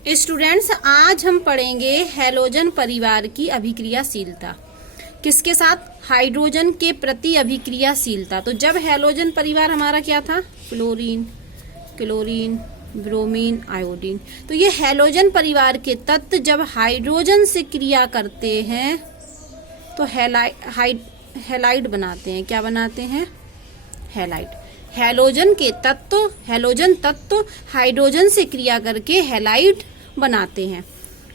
Students, आज हम पढ़ेंगे हैलोजन परिवार की अभिक्रियाशीलता। किसके साथ? हाइड्रोजन के प्रति अभिक्रियाशीलता। तो जब हैलोजन परिवार हमारा क्या था? Fluorine, chlorine, bromine, iodine. तो ये हैलोजन परिवार के तत्व जब हाइड्रोजन से क्रिया करते हैं तो हैलाइड बनाते हैं। क्या बनाते हैं? हैलाइड। हैलोजन के तत्व, हैलोजन तत्व हाइड्रोजन से क्रिया करके हैलाइड बनाते हैं।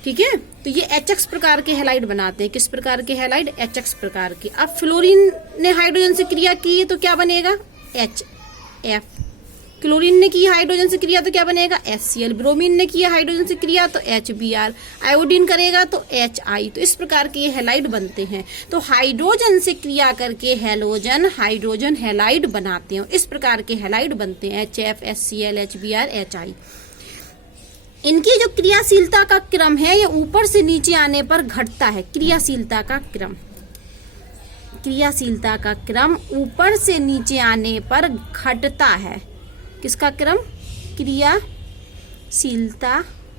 ठीक है, तो ये HX प्रकार के हैलाइड बनाते हैं। किस प्रकार के हैलाइड? HX प्रकार के। अब फ्लोरीन ने हाइड्रोजन से क्रिया की है तो क्या बनेगा? HF। क्लोरीन ने की हाइड्रोजन से क्रिया तो क्या बनेगा? HCl। ब्रोमीन ने किया हाइड्रोजन से क्रिया तो HBr। आयोडीन करेगा तो HI। तो इस प्रकार के ये हैलाइड बनते हैं। तो हाइड्रोजन से क्रिया करके हैलोजन हाइड्रोजन हैलाइड बनाते हैं। इस प्रकार के हैलाइड बनते हैं HF, HCl, HBr, HI। इनकी जो क्रियाशीलता का क्रम है ये ऊपर से नीचे आने पर घटता है। क्रियाशीलता का क्रम, क्रियाशीलता का क्रम ऊपर से नीचे आने पर घटता है। किसका क्रम? क्रियाशीलता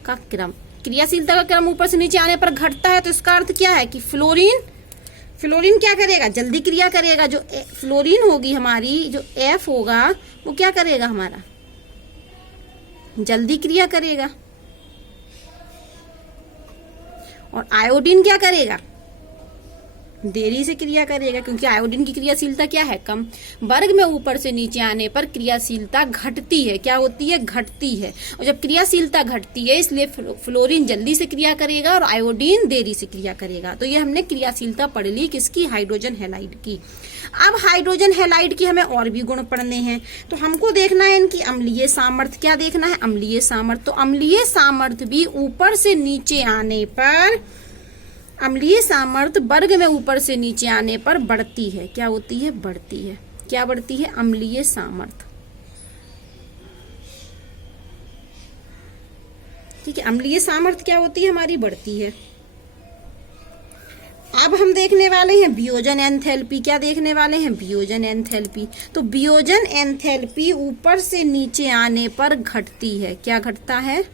का क्रम। क्रियाशीलता का क्रम ऊपर से नीचे आने पर घटता है। तो इसका अर्थ क्या है कि फ्लोरीन क्या करेगा? जल्दी क्रिया करेगा। जो फ्लोरीन होगी हमारी, जो F होगा वो क्या करेगा? हमारा जल्दी क्रिया करेगा। और आयोडीन क्या करेगा? देरी से क्रिया करेगा, क्योंकि आयोडीन की क्रियाशीलता क्या है? कम। वर्ग में ऊपर से नीचे आने पर क्रियाशीलता घटती है। क्या होती है? घटती है। और जब क्रियाशीलता घटती है इसलिए फ्लोरीन जल्दी से क्रिया करेगा और आयोडीन देरी से क्रिया करेगा। तो ये हमने क्रियाशीलता पढ़ ली किसकी? हाइड्रोजन हैलाइड की। अब हाइड्रोजन हैलाइड की हमें और भी गुण पढ़ने हैं। तो हमको देखना है इनकी अम्लीय सामर्थ्य। क्या देखना है? अम्लीय सामर्थ्य। तो अम्लीय सामर्थ्य भी ऊपर से नीचे आने पर, अम्लीय सामर्थ्य वर्ग में ऊपर से नीचे आने पर बढ़ती है। क्या होती है? बढ़ती है। क्या बढ़ती है? अम्लीय सामर्थ्य। ठीक है, अम्लीय सामर्थ्य क्या होती है? हमारी बढ़ती है। अब हम देखने वाले हैं वियोजन एंथैल्पी। क्या देखने वाले हैं? वियोजन एंथैल्पी। तो वियोजन एंथैल्पी ऊपर से नीचे आने पर घटती है। क्या घटता है?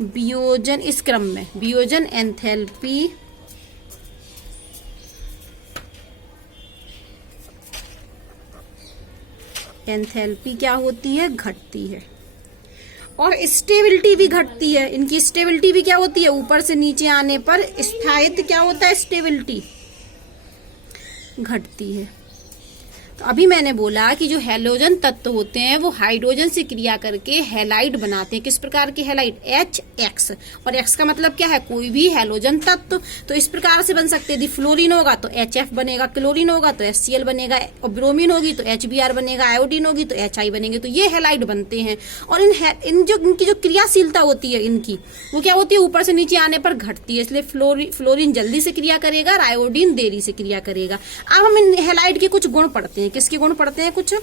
वियोजन, इस क्रम में वियोजन एंथैल्पी क्या होती है? घटती है। और स्टेबिलिटी भी घटती है। इनकी स्टेबिलिटी भी क्या होती है? ऊपर से नीचे आने पर स्थायित्व क्या होता है? स्टेबिलिटी घटती है। तो अभी मैंने बोला कि जो हैलोजन तत्व होते हैं वो हाइड्रोजन से क्रिया करके हैलाइड बनाते हैं। किस प्रकार के हैलाइड? HX। और X का मतलब क्या है? कोई भी हैलोजन तत्व। तो इस प्रकार से बन सकते हैं। यदि फ्लोरीन होगा तो HF बनेगा, क्लोरीन होगा तो HCl बनेगा, और ब्रोमीन होगी तो HBr बनेगा, आयोडीन होगी तो HI बनेंगे। तो ये हैलाइड बनते हैं। और इनकी जो क्रियाशीलता होती है इनकी, वो क्या होती है? ऊपर से नीचे आने पर घटती है। इसलिए फ्लोरीन जल्दी से क्रिया करेगा और आयोडीन देरी से क्रिया करेगा। अब हम इन हैलाइड के कुछ गुण पढ़ते हैं। किसके गुण पढ़ते हैं? कुछ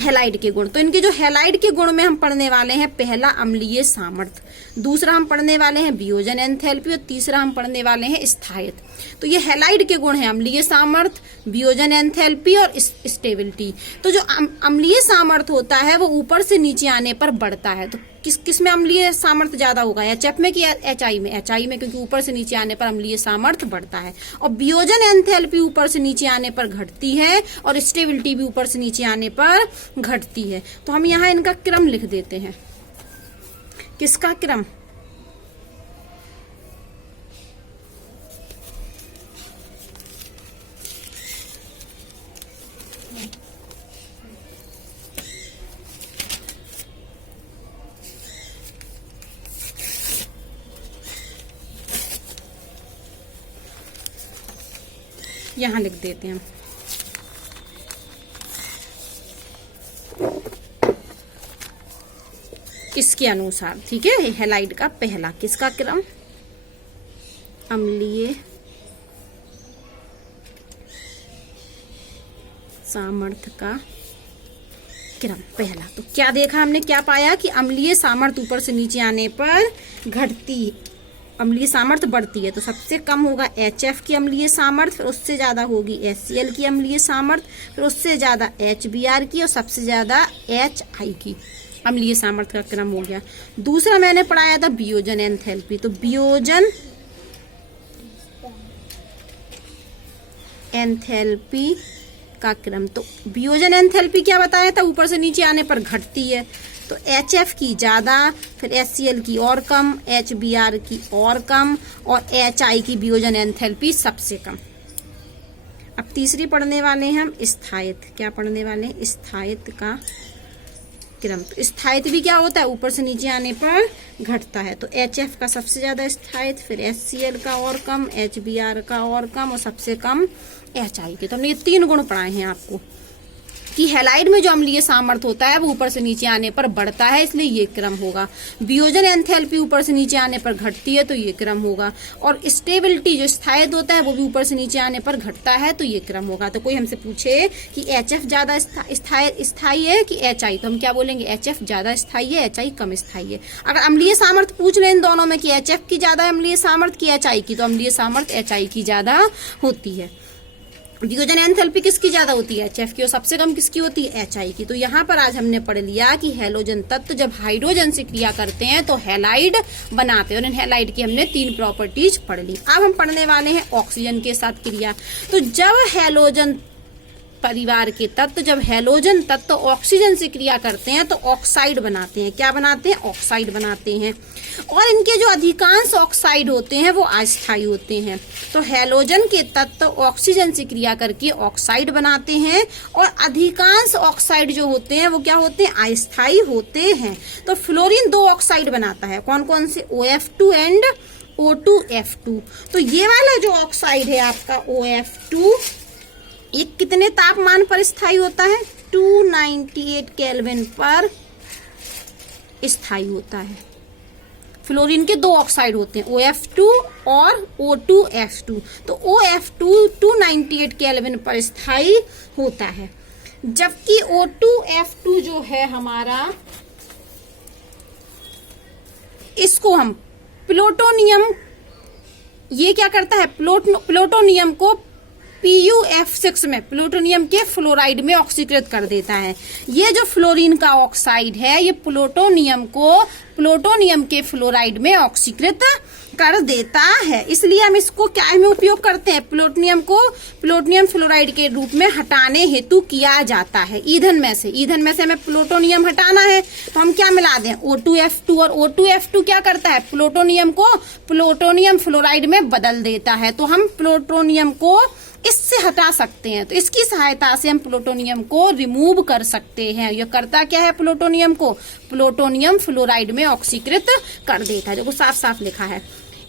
हैलाइड के गुण। तो इनके जो हैलाइड के गुण में हम पढ़ने वाले हैं, पहला अम्लीय सामर्थ्य, दूसरा हम पढ़ने वाले हैं वियोजन एंथैल्पी, और तीसरा हम पढ़ने वाले हैं स्थायित्व। तो ये हैलाइड के गुण हैं अम्लीय सामर्थ्य, वियोजन एंथैल्पी और स्टेबिलिटी। तो जो अम्लीय सामर्थ्य होता है वो ऊपर से नीचे आने पर बढ़ता है। तो किस में अम्लीय सामर्थ्य ज्यादा होगा? HF में कि HI में? HI में, क्योंकि ऊपर से नीचे आने पर अम्लीय सामर्थ्य बढ़ता है। और वियोजन एंथैल्पी ऊपर से नीचे आने पर घटती है और स्टेबिलिटी भी ऊपर से नीचे आने पर घटती है। तो हम यहाँ इनका क्रम लिख देते हैं। किसका क्रम? यहां लिख देते हैं। इसके अनुसार, ठीक है, हैलाइड का पहला किसका क्रम? अम्लीय सामर्थ्य का क्रम पहला। तो क्या देखा हमने? क्या पाया कि अम्लीय सामर्थ्य ऊपर से नीचे आने पर घटती, अम्लीय सामर्थ्य बढ़ती है। तो सबसे कम होगा HF की अम्लीय सामर्थ्य, फिर उससे ज्यादा होगी HCl की अम्लीय सामर्थ्य, फिर उससे ज्यादा HBr की, और सबसे ज्यादा HI की। अम्लीय सामर्थ्य का क्रम हो गया। दूसरा मैंने पढ़ाया था वियोजन एंथैल्पी। तो वियोजन एंथैल्पी का क्रम, तो वियोजन एंथैल्पी क्या बताया था, ऊपर से नीचे आने पर घटती है। तो HF की ज्यादा, फिर HCl की और कम, HBr की और कम, और HI की वियोजन एंथैल्पी सबसे कम। अब तीसरी पढ़ने वाले हैं हम स्थायित्व। क्या पढ़ने वाले हैं, स्थायित्व का क्रम। तो स्थायित्व भी क्या होता है, ऊपर से नीचे आने पर घटता है। तो HF का सबसे ज्यादा स्थायित्व, फिर HCl का और कम, HBr का और कम, और सबसे कम HI के। तो हमने ये 3 गुण पढ़ाए हैं आपको कि हैलाइड में जो अम्लीय सामर्थ्य होता है वो ऊपर से नीचे आने पर बढ़ता है, इसलिए ये क्रम होगा। वियोजन एंथैल्पी ऊपर से नीचे आने पर घटती है, तो ये क्रम होगा। और स्टेबिलिटी जो स्थायित्व होता है वो भी ऊपर से नीचे आने पर घटता है, तो ये क्रम होगा। तो कोई हमसे पूछे कि HF ज्यादा स्थायी है कि HI, तो हम क्या बोलेंगे, HF ज्यादा स्थायी है, HI कम स्थायी है। अगर अम्लीय सामर्थ्य पूछ लें इन दोनों में कि HF की ज्यादा अम्लीय सामर्थ्य की HI की, तो अम्लीय सामर्थ्य HI की ज्यादा होती है। वियोजन एंथैल्पी किसकी ज्यादा होती है, HF की, और सबसे कम किसकी होती है, HI की। तो यहाँ पर आज हमने पढ़ लिया कि हैलोजन तत्व जब हाइड्रोजन से क्रिया करते हैं तो हैलाइड बनाते हैं, और इन हैलाइड की हमने 3 प्रॉपर्टीज पढ़ ली। अब हम पढ़ने वाले हैं ऑक्सीजन के साथ क्रिया। तो जब हैलोजन परिवार के तत्व, जब हैलोजन तत्व ऑक्सीजन से क्रिया करते हैं तो ऑक्साइड बनाते हैं। क्या बनाते हैं, ऑक्साइड बनाते हैं। और इनके जो अधिकांश ऑक्साइड होते हैं वो अस्थायी होते हैं। तो हैलोजन के तत्व ऑक्सीजन से क्रिया करके ऑक्साइड बनाते हैं, और अधिकांश ऑक्साइड जो होते हैं वो क्या होते हैं, अस्थायी होते हैं। तो फ्लोरीन 2 ऑक्साइड बनाता है, कौन कौन से, OF2 एंड O2F2। तो ये वाला जो ऑक्साइड है आपका OF2, ये कितने तापमान पर स्थायी होता है, 298 केल्विन पर स्थायी होता है। फ्लोरीन के 2 ऑक्साइड होते हैं, OF2 और O2F2। तो OF2 298 केल्विन पर स्थायी होता है, जबकि O2F2 जो है हमारा, इसको हम प्लूटोनियम, ये क्या करता है, प्लूटोनियम को PuF6 में, प्लूटोनियम के फ्लोराइड में ऑक्सीकृत कर देता है। ये जो फ्लोरीन का ऑक्साइड है ये प्लूटोनियम को प्लूटोनियम के फ्लोराइड में ऑक्सीकृत कर देता है, इसलिए हम इसको क्या में उपयोग करते हैं, प्लूटोनियम को प्लूटोनियम फ्लोराइड के रूप में हटाने हेतु किया जाता है। ईंधन में से हमें प्लूटोनियम हटाना है तो हम क्या मिला दें, O2F2, और O2F2 क्या करता है, प्लूटोनियम को प्लूटोनियम फ्लोराइड में बदल देता है। तो हम प्लूटोनियम को इससे हटा सकते हैं, तो इसकी सहायता से हम प्लूटोनियम को रिमूव कर सकते हैं। यह करता क्या है, प्लूटोनियम को प्लूटोनियम फ्लोराइड में ऑक्सीकृत कर देता है, जो साफ साफ लिखा है।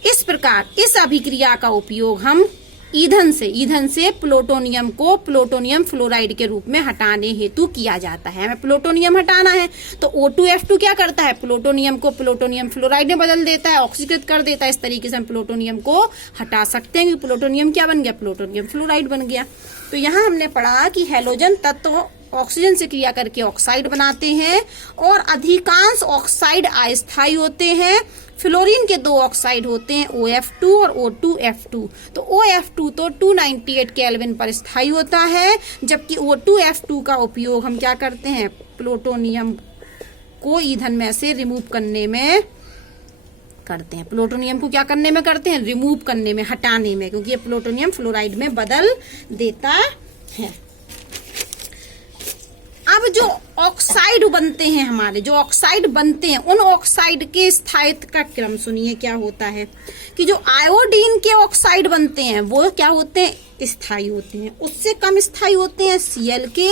इस प्रकार इस अभिक्रिया का उपयोग हम ईंधन से प्लूटोनियम को प्लूटोनियम फ्लोराइड के रूप में हटाने हेतु किया जाता है। हमें प्लूटोनियम हटाना है तो O2F2 क्या करता है, प्लूटोनियम को प्लूटोनियम फ्लोराइड में बदल देता है, ऑक्सीकृत कर देता है। इस तरीके से हम प्लूटोनियम को हटा सकते हैं, क्योंकि प्लूटोनियम क्या बन गया, प्लूटोनियम फ्लोराइड बन गया। तो यहाँ हमने पढ़ा कि हैलोजन तत्व ऑक्सीजन से क्रिया करके ऑक्साइड बनाते हैं, और अधिकांश ऑक्साइड अस्थायी होते हैं। फ्लोरीन के 2 ऑक्साइड होते हैं, OF2 और O2F2। तो OF2 तो 298 केल्विन पर स्थायी होता है, जबकि O2F2 का उपयोग हम क्या करते हैं, प्लूटोनियम को ईंधन में से रिमूव करने में करते हैं। प्लूटोनियम को क्या करने में करते हैं, रिमूव करने में, हटाने में, क्योंकि ये प्लूटोनियम फ्लोराइड में बदल देता है। अब जो ऑक्साइड बनते हैं, हमारे जो ऑक्साइड बनते हैं, उन ऑक्साइड के स्थायित्व का क्रम सुनिए क्या होता है कि जो आयोडीन के ऑक्साइड बनते हैं वो क्या होते हैं, स्थायी होते हैं। उससे कम स्थायी होते हैं Cl के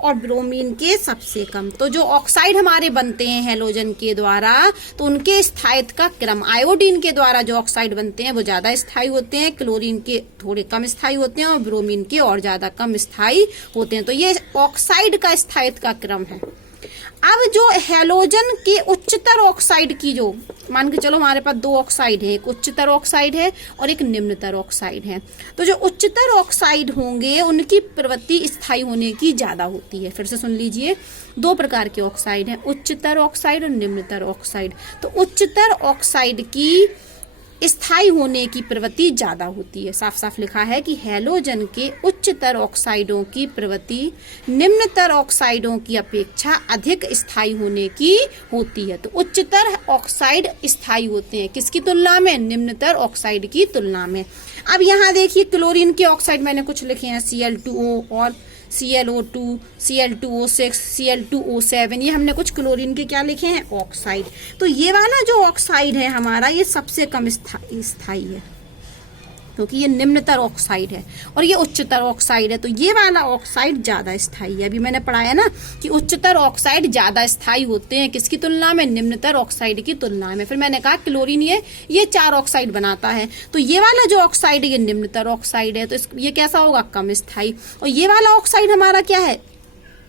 और ब्रोमीन के सबसे कम। तो जो ऑक्साइड हमारे बनते हैं हैलोजन के द्वारा, तो उनके स्थायित्व का क्रम, आयोडीन के द्वारा जो ऑक्साइड बनते हैं वो ज्यादा स्थायी होते हैं, क्लोरीन के थोड़े कम स्थायी होते हैं, और ब्रोमीन के और ज्यादा कम स्थायी होते हैं। तो ये ऑक्साइड का स्थायित्व का क्रम है। अब जो हैलोजन के उच्चतर ऑक्साइड की, जो मान के चलो हमारे पास 2 ऑक्साइड है, एक उच्चतर ऑक्साइड है और एक निम्नतर ऑक्साइड है। तो जो उच्चतर ऑक्साइड होंगे उनकी प्रवृत्ति स्थायी होने की ज्यादा होती है। फिर से सुन लीजिए, 2 प्रकार के ऑक्साइड हैं, उच्चतर ऑक्साइड और निम्नतर ऑक्साइड। तो उच्चतर ऑक्साइड की स्थायी होने की प्रवृत्ति ज्यादा होती है। साफ साफ लिखा है कि हैलोजन के उच्चतर ऑक्साइडों की प्रवृत्ति निम्नतर ऑक्साइडों की अपेक्षा अधिक स्थायी होने की होती है। तो उच्चतर ऑक्साइड स्थायी होते हैं किसकी तुलना में? निम्नतर ऑक्साइड की तुलना में। अब यहाँ देखिए क्लोरीन के ऑक्साइड मैंने कुछ लिखे हैं, Cl2O और ClO2, Cl2O6, Cl2O7, ये हमने कुछ क्लोरीन के क्या लिखे हैं? ऑक्साइड। तो ये वाला जो ऑक्साइड है हमारा ये सबसे कम स्थायी है क्योंकि ये निम्नतर ऑक्साइड है और ये उच्चतर ऑक्साइड है। तो ये वाला ऑक्साइड ज्यादा स्थायी है। अभी मैंने पढ़ाया ना कि उच्चतर ऑक्साइड ज्यादा स्थायी होते हैं किसकी तुलना में? निम्नतर ऑक्साइड की तुलना में। फिर मैंने कहा क्लोरीन ये 4 ऑक्साइड बनाता है, तो ये वाला जो ऑक्साइड है ये निम्नतर ऑक्साइड है, तो ये कैसा होगा? कम स्थायी। और ये वाला ऑक्साइड हमारा क्या है?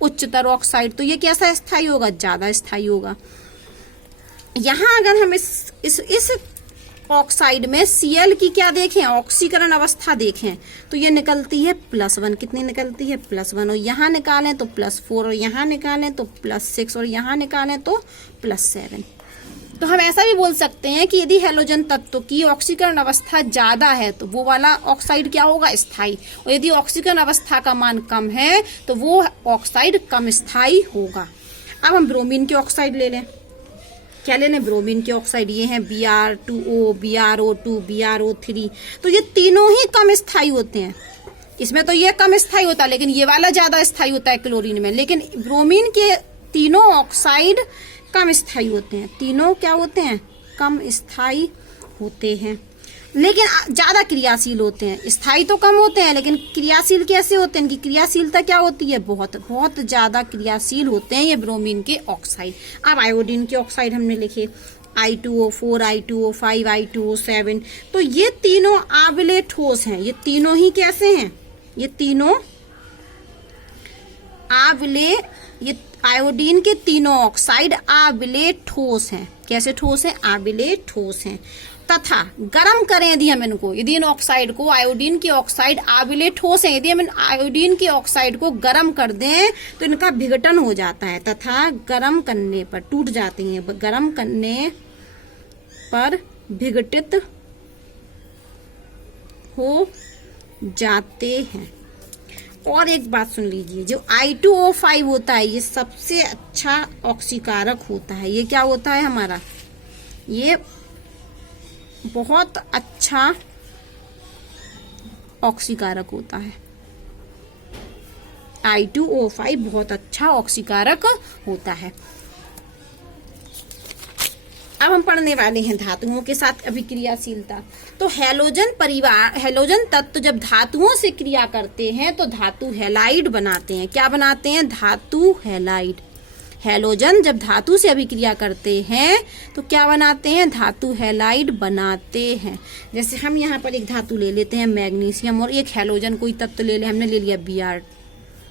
उच्चतर ऑक्साइड, तो ये कैसा स्थायी होगा? ज्यादा स्थायी होगा। यहाँ अगर हम इस ऑक्साइड में Cl की क्या देखें? ऑक्सीकरण अवस्था देखें तो ये निकलती है +1। कितनी निकलती है? +1। और यहाँ निकालें तो +4 और यहाँ निकालें तो +6 और यहाँ निकालें तो +7। तो हम ऐसा भी बोल सकते हैं कि यदि हैलोजन तत्व की ऑक्सीकरण अवस्था ज्यादा है तो वो वाला ऑक्साइड क्या होगा? स्थायी। और यदि ऑक्सीकरण अवस्था का मान कम है तो वो ऑक्साइड कम स्थायी होगा। अब हम ब्रोमीन के ऑक्साइड ले लें। क्या लेने? ब्रोमीन के ऑक्साइड। ये हैं Br2O, BrO2, BrO3। तो ये तीनों ही कम स्थायी होते हैं। इसमें तो ये कम स्थायी होता है लेकिन ये वाला ज्यादा स्थायी होता है क्लोरीन में। लेकिन ब्रोमीन के तीनों ऑक्साइड कम स्थायी होते हैं। तीनों क्या होते हैं? कम स्थायी होते हैं लेकिन ज्यादा क्रियाशील होते हैं। स्थायी तो कम होते हैं लेकिन क्रियाशील कैसे होते हैं? इनकी क्रियाशीलता क्या होती है? बहुत बहुत ज्यादा क्रियाशील होते हैं ये ब्रोमीन के ऑक्साइड। अब आयोडीन के ऑक्साइड हमने लिखे I2O4, I2O5, I2O7। तो ये तीनों आविले ठोस हैं। ये तीनों ही कैसे हैं? ये तीनों आविले, ये आयोडीन के तीनों ऑक्साइड आविले ठोस हैं। कैसे ठोस हैं? आविले ठोस हैं। तथा गर्म करें यदि हम इनको, यदि इन ऑक्साइड को, आयोडीन के ऑक्साइड आविले ठोस है, यदि हम इन आयोडीन के ऑक्साइड को गर्म कर दें तो इनका विघटन हो जाता है। तथा गर्म करने पर टूट जाते हैं। गर्म करने पर विघटित हो जाते हैं। और एक बात सुन लीजिए, जो I2O5 होता है ये सबसे अच्छा ऑक्सीकारक होता है। ये क्या होता है हमारा? ये बहुत अच्छा ऑक्सीकारक होता है। I2O5 बहुत अच्छा ऑक्सीकारक होता है। अब हम पढ़ने वाले हैं धातुओं के साथ अभिक्रियाशीलता। तो हैलोजन तत्व जब धातुओं से क्रिया करते हैं तो धातु हैलाइड बनाते हैं। क्या बनाते हैं? धातु हैलाइड। हैलोजन जब धातु से अभिक्रिया करते हैं तो क्या बनाते हैं? धातु हैलाइड बनाते हैं। जैसे हम यहाँ पर एक धातु ले लेते हैं मैग्नीशियम, और एक हैलोजन कोई तत्व ले ले, हमने ले लिया Br,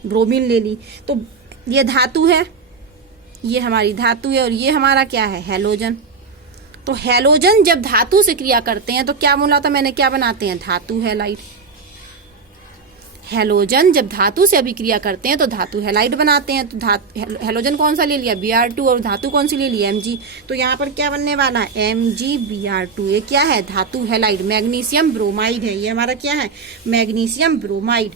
ब्रोमीन ले ली, तो ये धातु है, ये हमारी धातु है और ये हमारा क्या है? हैलोजन। तो हैलोजन जब धातु से क्रिया करते हैं तो क्या बोला था मैंने? क्या बनाते हैं? धातु हैलाइड। हैलोजन जब धातु से अभिक्रिया करते हैं तो धातु हैलाइड बनाते हैं। तो हैलोजन कौन सा ले लिया? Br2। और धातु कौन सी ले ली? Mg। तो यहाँ पर क्या बनने वाला है? MgBr2। ये क्या है? धातु हैलाइड। मैग्नीशियम ब्रोमाइड है, ये हमारा क्या है? Magnesium bromide.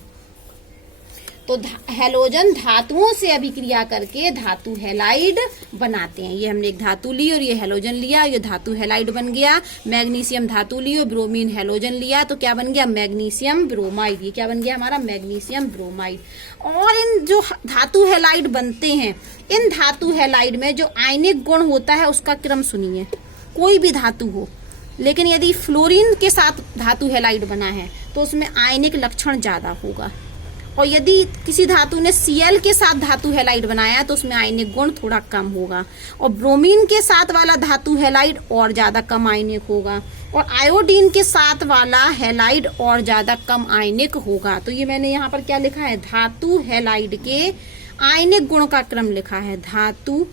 तो हैलोजन धातुओं से अभिक्रिया करके धातु हैलाइड बनाते हैं। ये हमने एक धातु ली और ये हैलोजन लिया, ये धातु हैलाइड बन गया। मैग्नीशियम धातु ली और ब्रोमीन हैलोजन लिया तो क्या बन गया? Magnesium bromide. ये क्या बन गया हमारा? Magnesium bromide. और इन जो धातु हैलाइड बनते हैं, इन धातु हैलाइड में जो आयनिक गुण होता है उसका क्रम सुनिए। कोई भी धातु हो, लेकिन यदि फ्लोरीन के साथ धातु हैलाइड बना है तो उसमें आयनिक लक्षण ज्यादा होगा, और यदि किसी धातु ने Cl के साथ धातु हैलाइड बनाया तो उसमें आयनिक गुण थोड़ा कम होगा, और ब्रोमीन के साथ वाला धातु हैलाइड और ज्यादा कम आयनिक होगा, और आयोडीन के साथ वाला हैलाइड और ज्यादा कम आयनिक होगा। तो ये मैंने यहाँ पर क्या लिखा है? धातु हैलाइड के आयनिक गुण का क्रम लिखा है। धातु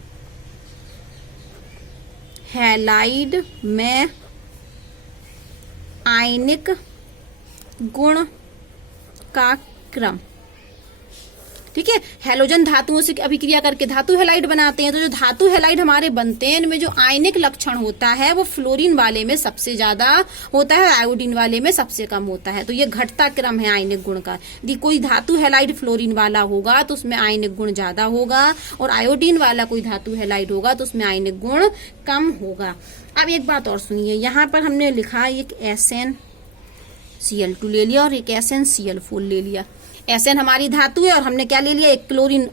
हैलाइड में आयनिक गुण का क्रम। ठीक है। हैलोजन धातुओं से अभिक्रिया करके धातु हैलाइड बनाते हैं। तो जो धातु हैलाइड हमारे बनते हैं इनमें जो आयनिक लक्षण होता है वो फ्लोरीन वाले में सबसे ज्यादा होता है, आयोडीन वाले में सबसे कम होता है। तो ये घटता क्रम है आयनिक गुण का। यदि कोई धातु हैलाइड फ्लोरीन वाला होगा तो उसमें आयनिक गुण ज्यादा होगा, और आयोडीन वाला कोई धातु हैलाइड होगा तो उसमें आयनिक गुण कम होगा। अब एक बात और सुनिए, यहाँ पर हमने लिखा एक SnCl2 ले लिया और एक SnCl4 ले लिया। Sn हमारी धातु है और हमने क्या ले लिया, एक क्लोरीन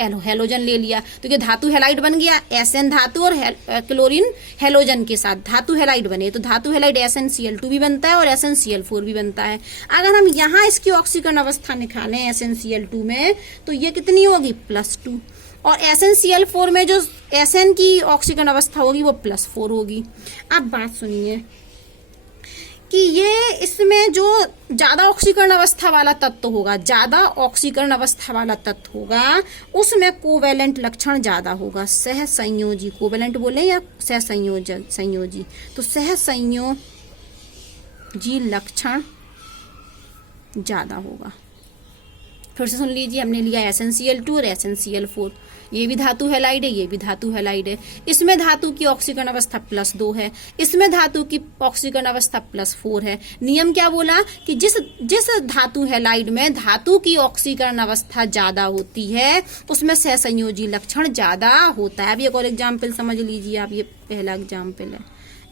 हैलोजन ले लिया। तो ये धातु हैलाइड बन गया। Sn धातु और क्लोरीन हैलोजन के साथ धातु हैलाइड बने, तो धातु हैलाइड SnCl2 भी बनता है और SnCl4 भी बनता है। अगर हम यहाँ इसकी ऑक्सीकरण अवस्था निकालें SnCl2 में तो ये कितनी होगी, +2, और SnCl4 में जो Sn की ऑक्सीकरण अवस्था होगी वो +4 होगी। अब बात सुनिए कि ये इसमें जो ज्यादा ऑक्सीकरण अवस्था वाला तत्व होगा, ज्यादा ऑक्सीकरण अवस्था वाला तत्व होगा उसमें कोवेलेंट लक्षण ज्यादा होगा। सहसंयोजी, कोवेलेंट बोले या संयोजी, तो सहसंयोजी लक्षण ज्यादा होगा। फिर से सुन लीजिए, हमने लिया SnCl2 और SnCl4, ये भी धातु हैलाइड है, ये भी धातु हैलाइड है। इसमें धातु की ऑक्सीकरण अवस्था +2 है, इसमें धातु की ऑक्सीकरण अवस्था +4 है। नियम क्या बोला कि जिस धातु हैलाइड में धातु की ऑक्सीकरण अवस्था ज्यादा होती है उसमें सहसंयोजी लक्षण ज्यादा होता है। अब एक और एग्जाम्पल समझ लीजिए आप, ये पहला एग्जाम्पल है,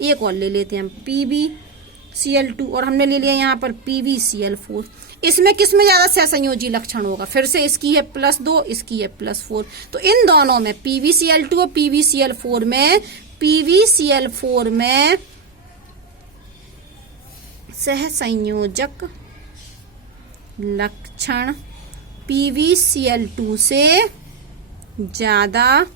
एक और ले लेते हैं हम, PbCl2 और हमने ले लिया यहाँ पर PbCl4। इसमें किसमें ज्यादा सहसंयोजी लक्षण होगा, फिर से इसकी है +2, इसकी है +4, तो इन दोनों में PbCl2 और PbCl4 में सहसंयोजक लक्षण PbCl2 से ज्यादा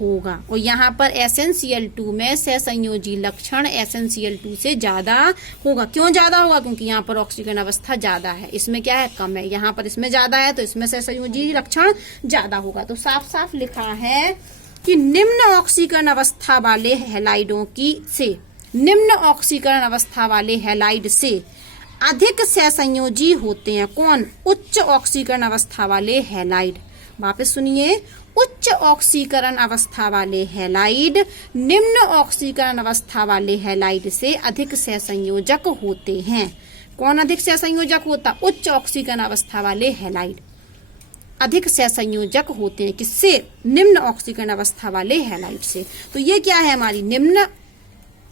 होगा, और यहाँ पर SnCl2 में सहसंयोजी लक्षण SnCl2 से ज्यादा होगा। क्यों ज्यादा होगा, क्योंकि यहाँ पर ऑक्सीकरण अवस्था ज्यादा है, इसमें क्या है, कम है। यहाँ पर इसमें ज्यादा है तो इसमें सहसंयोजी लक्षण ज्यादा होगा। तो साफ साफ लिखा है कि निम्न ऑक्सीकरण अवस्था वाले हैलाइडों निम्न ऑक्सीकरण अवस्था वाले हैलाइड से अधिक सहसंयोजी होते हैं। कौन, उच्च ऑक्सीकरण अवस्था वाले हैलाइड। वापस सुनिए, उच्च ऑक्सीकरण अवस्था वाले हैलाइड निम्न ऑक्सीकरण अवस्था वाले हैलाइड से अधिक सहसंयोजक होते हैं। कौन अधिक सहसंयोजक होता, उच्च ऑक्सीकरण अवस्था वाले हैलाइड अधिक सहसंयोजक होते हैं। किससे, निम्न ऑक्सीकरण अवस्था वाले हैलाइड से। तो ये क्या है, हमारी निम्न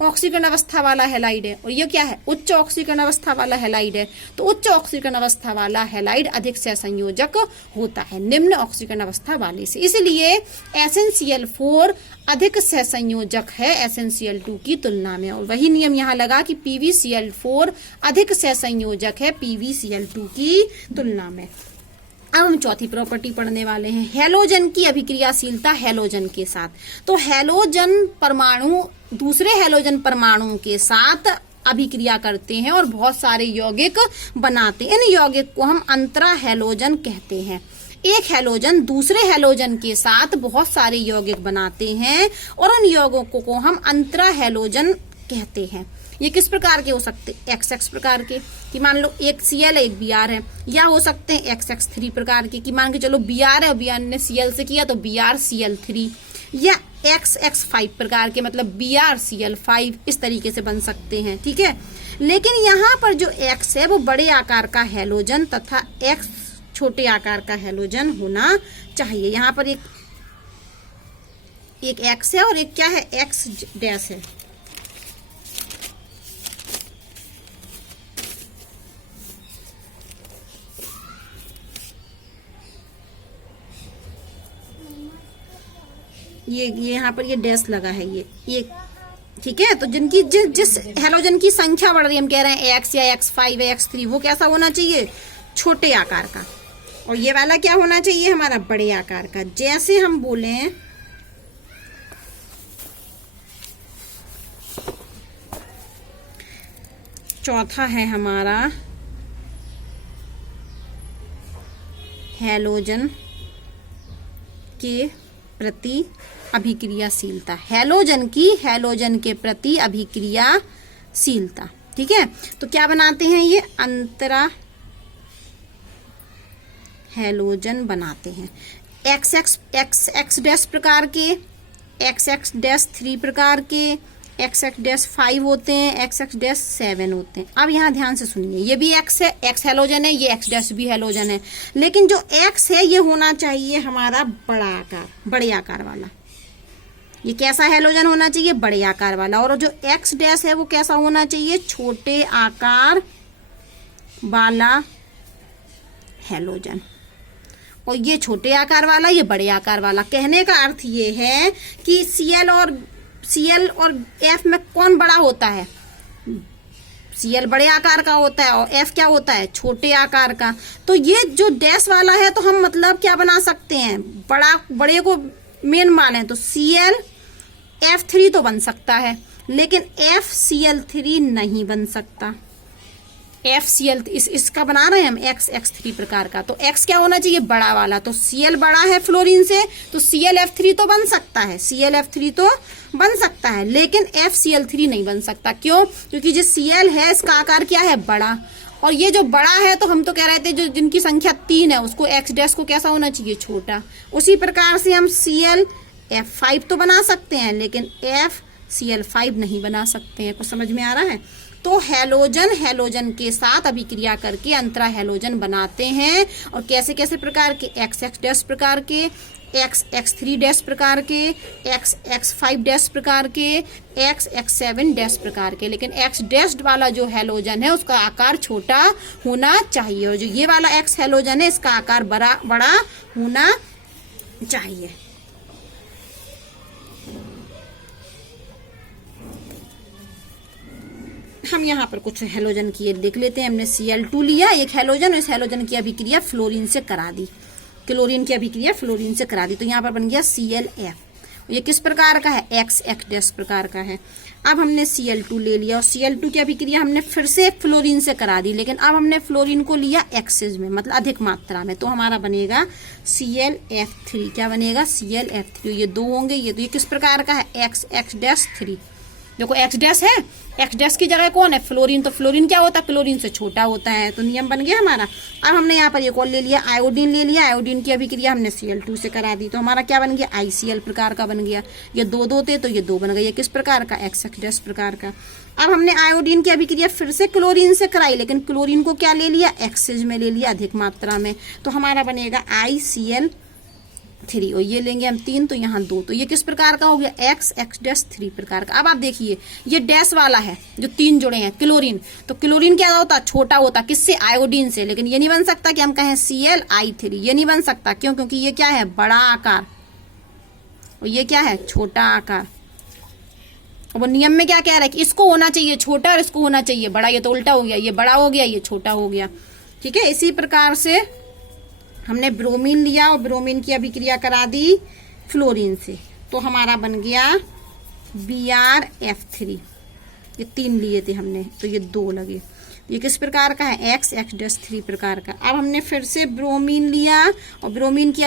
ऑक्सीकरण अवस्था वाला हैलाइड है, और ये क्या है, उच्च ऑक्सीकरण अवस्था वाला हैलाइड है। तो उच्च ऑक्सीकरण अवस्था वाला हैलाइड अधिक सहसंयोजक होता है निम्न ऑक्सीकरण अवस्था वाले से। इसलिए SnCl4 अधिक सहसंयोजक है SnCl2 की तुलना में, और वही नियम यहाँ लगा कि PbCl4 अधिक सहसंयोजक है PbCl2 की तुलना में। अब हम चौथी प्रॉपर्टी पढ़ने वाले हैं, हैलोजन की अभिक्रियाशीलता हैलोजन के साथ। तो हैलोजन परमाणु दूसरे हैलोजन परमाणुओं के साथ अभिक्रिया करते हैं और बहुत सारे यौगिक बनाते हैं। इन यौगिक को हम अंतरा हैलोजन कहते हैं। एक हैलोजन दूसरे हैलोजन के साथ बहुत सारे यौगिक बनाते हैं और उन यौगिकों को हम अंतरा हैलोजन कहते हैं। ये किस प्रकार के हो सकते, XX प्रकार के, कि मान लो एक Cl है एक Br है, या हो सकते हैं XX3 प्रकार के, कि मान के चलो Br है और Br ने Cl से किया तो BrCl3, या XX5 प्रकार के, मतलब BrCl5, इस तरीके से बन सकते हैं। ठीक है, लेकिन यहाँ पर जो X है वो बड़े आकार का हैलोजन तथा X छोटे आकार का हैलोजन होना चाहिए। यहाँ पर एक X है और एक क्या है, X डैश है। ये यहाँ पर ये डैश लगा है, ये ठीक है। तो जिनकी जिस हैलोजन की संख्या बढ़ रही है, हम कह रहे हैं X या X5 या X3, वो कैसा होना चाहिए, छोटे आकार का, और ये वाला क्या होना चाहिए, हमारा बड़े आकार का। जैसे हम बोले चौथा है हमारा हैलोजन के प्रति अभिक्रियाशीलता, हैलोजन के प्रति अभिक्रियाशीलता। ठीक है, तो क्या बनाते हैं ये, अंतरा हैलोजन बनाते हैं। XX डैश प्रकार के, XX डैश 3 प्रकार के, XX डैश 5 होते हैं, XX डैश 7 होते हैं। अब यहाँ ध्यान से सुनिए, ये भी X है, X हैलोजन है, ये X डैश भी हैलोजन है, लेकिन जो X है ये होना चाहिए हमारा बड़ा आकार, बड़े आकार वाला। ये कैसा हैलोजन होना चाहिए? बड़े आकार वाला। और जो X डैश है वो कैसा होना चाहिए? छोटे आकार वाला हैलोजन। और ये छोटे आकार वाला, ये बड़े आकार वाला। कहने का अर्थ ये है कि Cl और F में कौन बड़ा होता है? Cl बड़े आकार का होता है और F क्या होता है? छोटे आकार का। तो ये जो डैश वाला है तो हम मतलब क्या बना सकते हैं? बड़े को मेन माने तो Cl F3 तो बन सकता है, लेकिन FCl3 नहीं बन सकता। FCl इसका बना रहे हैं हम XX3 प्रकार का, तो X क्या होना चाहिए? बड़ा वाला। तो Cl बड़ा है फ्लोरीन से, तो ClF3 तो बन सकता है, ClF3 तो बन सकता है, लेकिन FCl3 नहीं बन सकता। क्यों? क्योंकि जो Cl है इसका आकार क्या है? बड़ा। और ये जो बड़ा है तो हम तो कह रहे थे जो जिनकी संख्या 3 है उसको X डैश को कैसा होना चाहिए? छोटा। उसी प्रकार से हम ClF5 तो बना सकते हैं, लेकिन FCl5 नहीं बना सकते हैं। कुछ समझ में आ रहा है? तो हैलोजन के साथ अभिक्रिया करके अंतरा हैलोजन बनाते हैं। और कैसे कैसे प्रकार के? XX डैश प्रकार के, XX3 डैश प्रकार के, XX5 डैश प्रकार के, XX7 डैश प्रकार के। लेकिन X डैश वाला जो हैलोजन है उसका आकार छोटा होना चाहिए, और जो ये वाला X हैलोजन है इसका आकार बड़ा होना चाहिए। हम यहाँ पर कुछ हैलोजन की देख लेते हैं। हमने Cl2 लिया, एक हैलोजन, इस हैलोजन की अभिक्रिया फ्लोरीन से करा दी, क्लोरीन की अभिक्रिया फ्लोरीन से करा दी, तो यहाँ पर बन गया ClF। ये किस प्रकार का है? XX डैश प्रकार का है। अब हमने Cl2 ले लिया और Cl2 की अभिक्रिया हमने फिर से फ्लोरीन से करा दी, लेकिन अब हमने फ्लोरीन को लिया एक्सेस में, मतलब अधिक मात्रा में, तो हमारा बनेगा ClF3। क्या बनेगा? ClF3। ये 2 होंगे, ये किस प्रकार का है? XX dash 3। देखो X डैश है, X डैश की जगह कौन है? फ्लोरीन। तो फ्लोरीन क्या होता है? क्लोरीन से छोटा होता है, तो नियम बन गया हमारा। अब हमने यहाँ पर एक और ले लिया, आयोडीन ले लिया, आयोडीन की अभिक्रिया हमने Cl2 से करा दी, तो हमारा क्या बन गया? ICl प्रकार का बन गया। ये 2 थे तो ये 2 बन गए। ये किस प्रकार का? XX डैश प्रकार का। अब हमने आयोडीन की अभिक्रिया फिर से क्लोरीन से कराई, लेकिन क्लोरीन को क्या ले लिया? एक्सेज में ले लिया, अधिक मात्रा में, तो हमारा बनेगा ICl3। और ये लेंगे हम 3, तो यहाँ 2, तो ये किस प्रकार का हो गया? XX-3 प्रकार का। अब आप देखिए ये डैश वाला है जो 3 जुड़े हैं, क्लोरीन। तो क्लोरीन क्या होता? छोटा होता। किससे? आयोडीन से। लेकिन ये नहीं बन सकता कि हम कहें Cl(I3), ये नहीं बन सकता। क्यों? क्योंकि ये क्या है? बड़ा आकार, और ये क्या है? छोटा आकार। वो नियम में क्या कह रहा है कि इसको होना चाहिए छोटा और इसको होना चाहिए बड़ा। ये तो उल्टा हो गया, ये बड़ा हो गया, ये छोटा हो गया। ठीक है, इसी प्रकार से हमने ब्रोमीन लिया और ब्रोमीन की अभिक्रिया करा दी फ्लोरीन से, तो हमारा बन गया BrF3। ये 3 लिए थे हमने, तो ये 2 लगे। ये किस प्रकार का है? XX-3 प्रकार का। अब हमने फिर से ब्रोमीन लिया और ब्रोमीन की